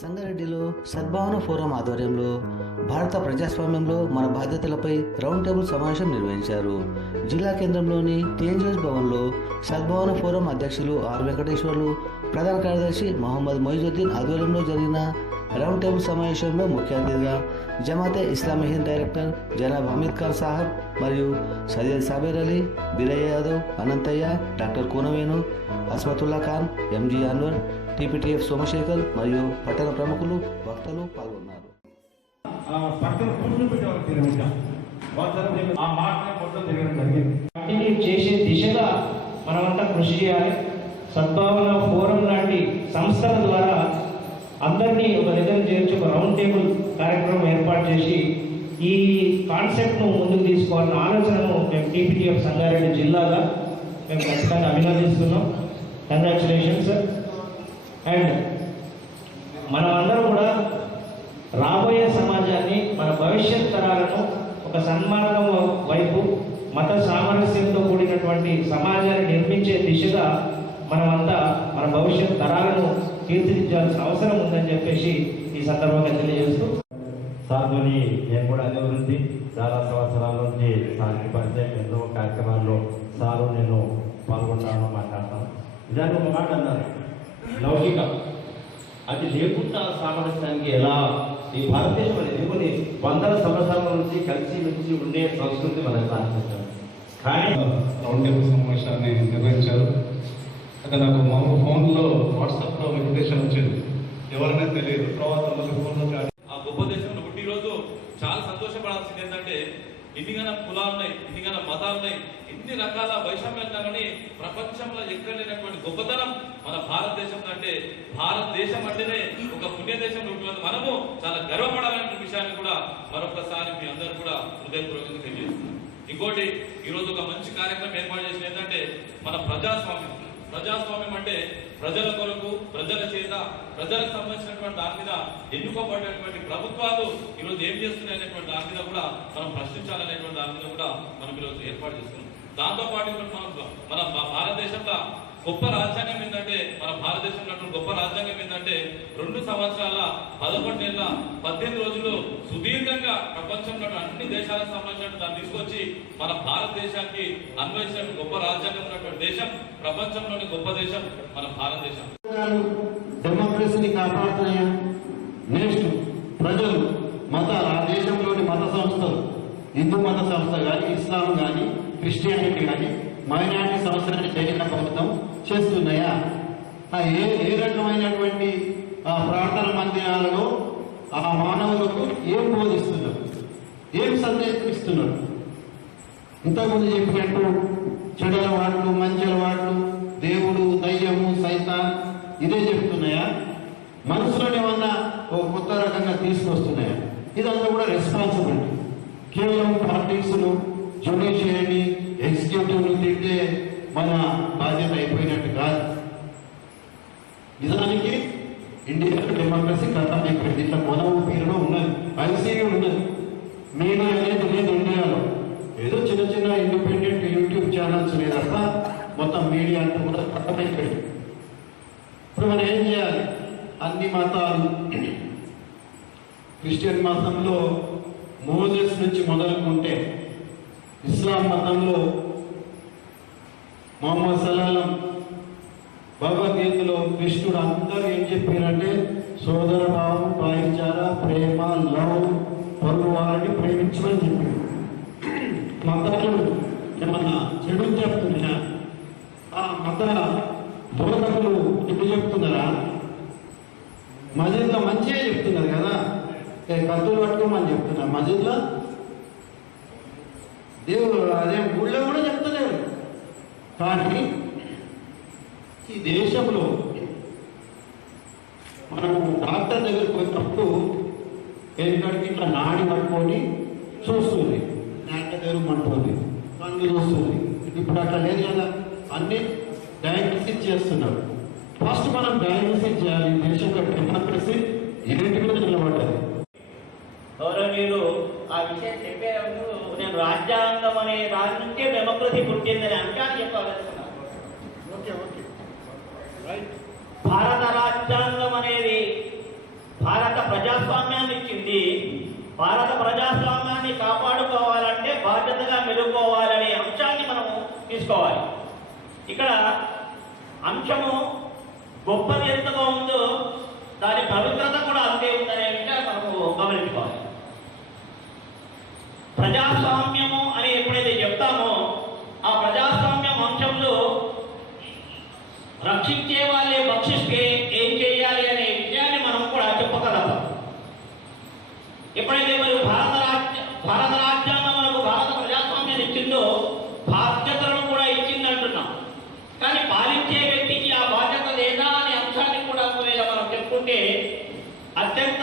సంగారెడ్డిలో సద్భావన ఫోరం ఆధ్వర్యంలో భారత ప్రజాస్వామ్యంలో మన బాధ్యతలపై రౌండ్ టేబుల్ సమావేశం నిర్వహించారు. జిల్లా కేంద్రంలోని టీఎన్జిఎస్ భవన్లో సద్భావన ఫోరం అధ్యక్షులు ఆర్ వెంకటేశ్వర్లు ప్రధాన కార్యదర్శి మహమ్మద్ మొయిజుద్దీన్ ఆధ్వర్యంలో జరిగిన రౌండ్ టేబుల్ సమావేశంలో ముఖ్య అతిథిగా జమాతే ఇస్లామీ హింద్ డైరెక్టర్ జనాబ్ హమీద్ ఖాన్ సాహబ్ మరియు Sayyed Saber Ali Biraiah Yadav Anantaiah doctor Kunavenu Asmatullah Khan MG Anwar TPTF Somasekhar మరియు పట్టణ ప్రముఖులు వక్తలు పాల్గొన్నారు. చేసే దిశగా మనమంతా కృషి చేయాలి. సద్భావన ఫోరం లాంటి సంస్థల ద్వారా అందరినీ ఒక దగ్గర చేర్చి ఒక రౌండ్ టేబుల్ కార్యక్రమం ఏర్పాటు చేసి ఈ కాన్సెప్ట్ను ముందుకు తీసుకోవాలన్న ఆలోచనను మేము టీపీటీఎఫ్ సంగారెడ్డి జిల్లాగా మేము ఖచ్చితంగా అభినందిస్తున్నాం. కంగ్రాచులేషన్స్ అండ్ మనమందరూ కూడా రాబోయే సమాజాన్ని మన భవిష్యత్ తరాలను ఒక సన్మార్గం వైపు మత సామరస్యంతో కూడినటువంటి సమాజాన్ని నిర్మించే దిశగా మనమంతా మన భవిష్యత్ తరాలను తీర్చిదిద్దాల్సిన అవసరం ఉందని చెప్పేసి ఈ సందర్భంగా తెలియజేస్తూ సార్తోని నేను కూడా అదే వృత్తి చాలా సంవత్సరాల నుంచి సార్కి పరిచయం ఎన్నో కార్యక్రమాల్లో సారు నేను పాల్గొంటాను మాట్లాడతాను. నిజానికి ఒక మాట అన్నారు. లౌకికం. అది లేకుండా సామరస్యానికి ఎలా? ఈ భారతదేశం అనేది కొన్ని వందల సంవత్సరాల నుంచి కలిసి నుంచి ఉండే సంస్కృతి మనకు సాధించాం కానీ రౌండ్ టేబుల్ సమావేశాన్ని నిర్వహించారు. అయితే నాకు మామూలు ఫోన్లో వాట్సాప్లో ఇన్విటేషన్ వచ్చింది. ఎవరైనా తెలియదు. తర్వాత ఫోన్లో ఆ గొప్ప దేశంలో పుట్టి ఈరోజు చాలా సంతోషపడాల్సింది ఏంటంటే ఇన్నిగన కులాలు ఉన్నాయి ఇన్నిగన మతాలు ఉన్నాయి ఇన్ని రకాల వైషమ్యాలు కానీ ప్రపంచంలో ఎక్కడ లేనటువంటి గొప్పతనం మన భారతదేశం అంటే భారతదేశం అంటేనే ఒక పుణ్యదేశం ఉంటుంది మనము చాలా గర్వపడాలనే విషయాన్ని కూడా మరొకసారి మీ అందరూ కూడా హృదయపూర్వకంగా తెలియజేస్తున్నాం ఇంకోటి ఈరోజు ఒక మంచి కార్యక్రమం ఏర్పాటు చేసిన ఏంటంటే మన ప్రజాస్వామ్యం. ప్రజాస్వామ్యం అంటే ప్రజల కొరకు ప్రజల చేత ప్రజలకు సంబంధించినటువంటి దాని మీద ఎన్నుకోబడినటువంటి ప్రభుత్వాలు ఈరోజు ఏం చేస్తున్నాయి అనేటువంటి దాని మీద కూడా మనం ప్రశ్నించాలనేటువంటి దాని మీద కూడా మనం ఈరోజు ఏర్పాటు చేస్తున్నాం దాంతో పాటు మన భారతదేశంలో గొప్ప రాజ్యాంగం ఏంటంటే మన భారతదేశంలో గొప్ప రాజ్యాంగం ఏంటంటే రెండు సంవత్సరాల పదకొండు నెలల పద్దెనిమిది రోజులు సుదీర్ఘంగా ప్రపంచంలో అన్ని దేశాలకు సంబంధించిన దాన్ని తీసుకొచ్చి మన భారతదేశానికి అన్వయించినటువంటి గొప్ప రాజ్యాంగం ఉన్నటువంటి దేశం ప్రపంచంలోని గొప్ప దేశం మన భారతదేశం. డెమోక్రసీని కాపాడుతున్నాయా? నెక్స్ట్ ప్రజలు మత ఆ దేశంలోని మత సంస్థలు హిందూ మత సంస్థ కానీ ఇస్లాం కానీ క్రిస్టియానిటీ కానీ మైనారిటీ సంవత్సరాన్ని చైనా ప్రభుత్వం చేస్తున్నాయా ఆ ఏ ఏ రకమైనటువంటి ఆ ప్రార్థన మందిరాలలో ఆ మానవులకు ఏం బోధిస్తున్నారు? ఏం సందేశం ఇస్తున్నారు? ఇంతకుముందు చెప్పినట్టు చెడల వాట్లు మంచెల వాట్లు దేవుడు దయ్యము సైతాన్ ఇదే చెప్తున్నాయా? మనసులోనే ఏమన్నా ఓ కొత్త రకంగా తీసుకొస్తున్నాయా? ఇదంతా కూడా రెస్పాన్సిబిలిటీ కేవలం పార్టీస్ను జ్యుడిషియరీని ఎగ్జిక్యూటివ్ని తింటే మన బాధ్యత అయిపోయినట్టు కాదు. నిజానికి ఇండియా డెమోక్రసీ కథ ఇక్కడ ఇట్లా మన ఊపిరిలో ఉన్నది ఐసీయూ ఉన్నది మీడియా అనేది లేదు ఇండియాలో ఏదో చిన్న చిన్న ఇండిపెండెంట్ యూట్యూబ్ ఛానల్స్ ఉన్నాయి తప్ప మొత్తం మీడియా అంతా కూడా కట్టమైపోయింది ఇప్పుడు మనం ఏం చేయాలి అన్ని మతాలు క్రిస్టియన్ మతంలో మోజెస్ నుంచి మొదలుకుంటే ఇస్లాం మతంలో మొహమ్మద్ సలాలం భగవద్గీతలో కృష్ణుడు అందరూ ఏం చెప్పారంటే సోదర భావం భావించార ప్రేమ లవ్ పన్ను వారిని ప్రేమించమని చెప్పాడు మతాలు ఏమన్నా చెడు చెప్తున్నా ఆ మత బోధకులు ఎప్పుడు చెప్తున్నారా? మసీద్లో మంచిగా చెప్తున్నారు కదా. ఏ కత్తులు పట్టుకోమని చెప్తున్నారు. మసీద్లో దేవుడు అదే గుళ్ళో కూడా చెప్తలేరు కానీ ఈ దేశంలో మనము డాక్టర్ దగ్గరికి పోయినప్పుడు ఎందుకంటే ఇట్లా నాడి పట్టుకొని చూస్తుంది. నాట తెరమంటుంది కళ్ళు చూస్తుంది. ఇప్పుడు అట్లా లేదు కదా. అన్ని డయాగ్నోసిస్ చేస్తున్నారు. ఫస్ట్ మనం డయాగ్నోసిస్ చేయాలి. దేశంలో డెమోక్రసీ ఏంటి మీద నిలబడ్డది? గౌరవనీయులు ఆ విషయం చెప్పేటప్పుడు నేను రాజ్యాంగం అనే దాని నుంచే డెమోక్రసీ పుట్టిందనే అంశాన్ని చెప్పాలనుకున్నాను భారత రాజ్యాంగం అనేది భారత ప్రజాస్వామ్యాన్ని ఇచ్చింది. భారత ప్రజాస్వామ్యాన్ని కాపాడుకోవాలంటే బాధ్యతగా మెలుగుకోవాలనే అంశాన్ని మనము తీసుకోవాలి. ఇక్కడ అంశము గొప్పది ఎంతగా ఉందో దాని పవిత్రత కూడా అంతే ఉందనే విషయాన్ని మనము గమనించుకోవాలి ప్రజాస్వామ్యము అని ఎప్పుడైతే చెప్తామో ఆ ప్రజాస్వామ్యం అంశంలో రక్షించే వాళ్ళే భక్షిస్తే ఏం చేయాలి అనే విషయాన్ని మనం కూడా చెప్పగలం. ఎప్పుడైతే మరి భారత రాజ్య భారత రాజ్యాంగం మనకు భారత ప్రజాస్వామ్యం ఇచ్చిందో బాధ్యతలను కూడా ఇచ్చింది అంటున్నాం కానీ పాలించే వ్యక్తికి ఆ బాధ్యత లేదా అనే అంశాన్ని కూడా ఒకవేళ మనం చెప్పుకుంటే అత్యంత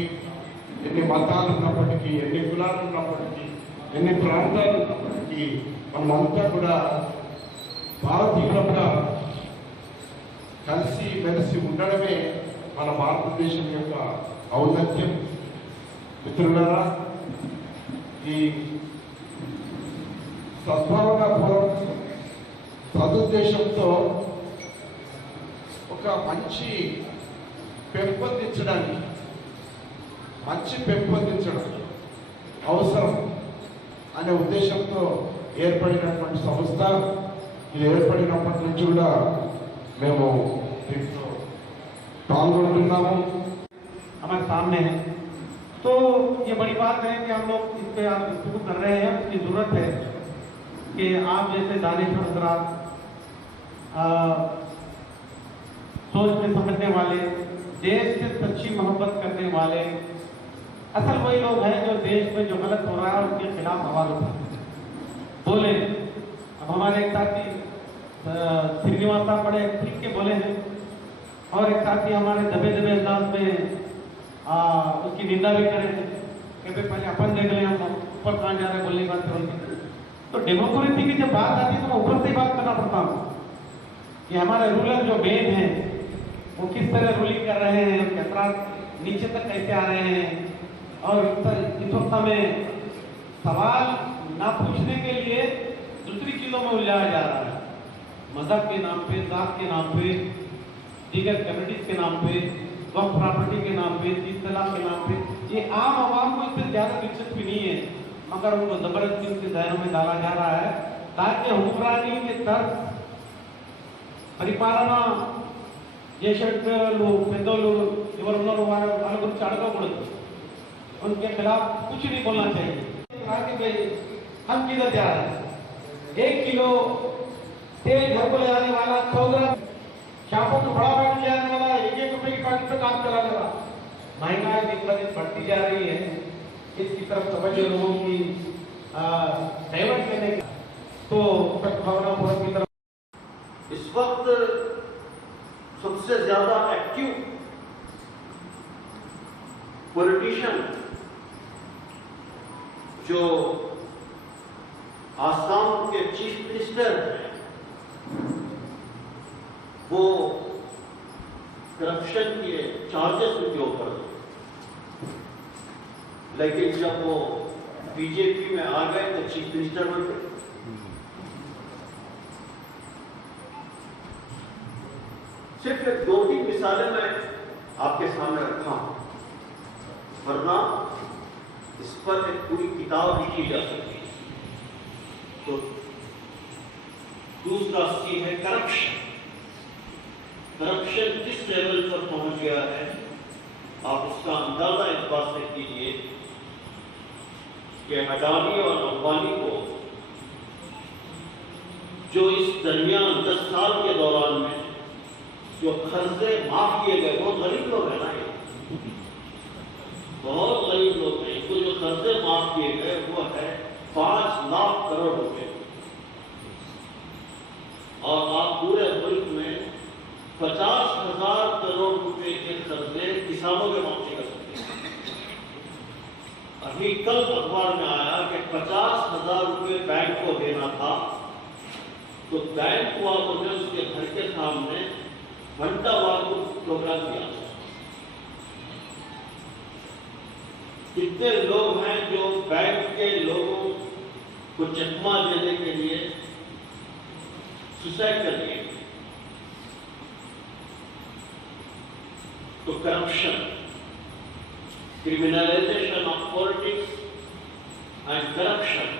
ఉన్నప్పటికీ ఎన్ని మతాలు ఉన్నప్పటికీ ఎన్ని కులాలు ఉన్నప్పటికీ ఎన్ని ప్రాంతాలు ఉన్నప్పటికీ మనమంతా కూడా భారతీయులంగా కలిసి మెలిసి ఉండడమే మన భారతదేశం యొక్క ఔన్నత్యం. మిత్రులారా ఈ సద్భావన ఫోరం సదుద్దేశంతో ఒక మంచి పెంపొందించడానికి మంచి పెంపొందించడం అవసరం అనే ఉద్దేశంతో ఏర్పడినటువంటి సంస్థ ఇది ఏర్పడినప్పటి నుంచి కూడా మేము దీంట్లో పాల్గొంటున్నాము हमारे सामने है तो ये बड़ी बात है कि हम लोग इस पे आप गुफ्तगू कर रहे हैं उसकी जरूरत है कि आप जैसे दानिशवर हजरात आ, सोचने समझने वाले देश से सच्ची मोहब्बत करने वाले असल वही लोग हैं जो देश में जो गलत हो रहा है उनके खिलाफ आवाज़ उठाते हैं। बोले अब हमारे एक साथी श्रीनिवासा बड़े ठीक के बोले हैं। और एक साथी हमारे दबे दबे अंदाज में आ, उसकी निंदा भी करे थे कि भाई पहले अपन देख लें हम ऊपर कहाँ जा रहे बोलने की बात करेंगे तो डेमोक्रेसी की जब बात आती है तो मैं ऊपर से ही बात करना पड़ता हूँ कि हमारे रूलर जो मेन हैं वो किस तरह रूलिंग कर रहे हैं उनके अपराध नीचे तक कैसे आ रहे हैं? और इस तर- इस वक्त हमें सवाल ना पूछने के लिए दूसरी चीजों में उलझाया जा रहा है मजहब के नाम पे जात के नाम पे दीगर कम्युनिटीज के नाम पे वक्त प्रॉपर्टी के नाम पे तीन तलाक के नाम पे ये आम आवाम को इससे ज्यादा दिलचस्पी नहीं है मगर उनको जबरदस्ती उनके दायरों में डाला जा रहा है ताकि हुक्मरानी के तर्क పరిపాలన చేసేట్లు పెద్దోళ్ళు ఎవరు ఉన్నారో వాళ్ళ వాళ్ళ గురించి అడగకూడదు उनके खिलाफ कुछ नहीं बोलना चाहिए। हम किधर जा रहे हैं। एक किलो तेल घर को ले जाने वाला ग्राम शैम्पू को बड़ा पैकेट ले जाने वाला, एक एक रुपए की पैकेट पे काम चलाने वाला। महँगाई दिन ब दिन बढ़ती जा रही है। इसकी तरफ़ तवज्जो लोगों की डाइवर्ट करने की। तो सद्भावना फोरम की तरफ़ इस वक्त सबसे ज़्यादा एक्टिव पॉलिटिशियन जो आसाम के चीफ मिनिस्टर हैं, वो करप्शन के चार्जेस उनके ऊपर लेकिन जब वो बीजेपी में आ गए तो चीफ मिनिस्टर बन गए। सिर्फ़ दो तीन मिसालें मैं आपके सामने रखा हूँ। वरना इस पर एक पूरी किताब लिखी जा सकती है। तो दूसरा स्कीम है करप्शन करप्शन किस लेवल पर पहुँच गया है? आप उसका अंदाज़ा इस बात से कीजिए कि अडानी और अंबानी को जो इस दरमियान दस साल के दौरान में जो कर्जे माफ़ किए गए, बहुत गरीब लोग हैं ना ये। बहुत गरीब लोग हैं इनको जो कर्जे माफ़ किए गए, वो है पाँच लाख करोड़ रुपए। और आप पूरे मुल्क में पचास हज़ार करोड़ रुपए के कर्जे किसानों के मामले कर सकते अभी कल अखबार में आया कि पचास हज़ार रुपए बैंक को देना था तो बैंक वालों ने उसके घर के सामने घंटा वालों प्रोग्राम किया कितने लोग हैं जो बैंक के लोगों को चकमा देने के लिए सुसाइड कर लिए तो corruption criminalisation of politics and corruption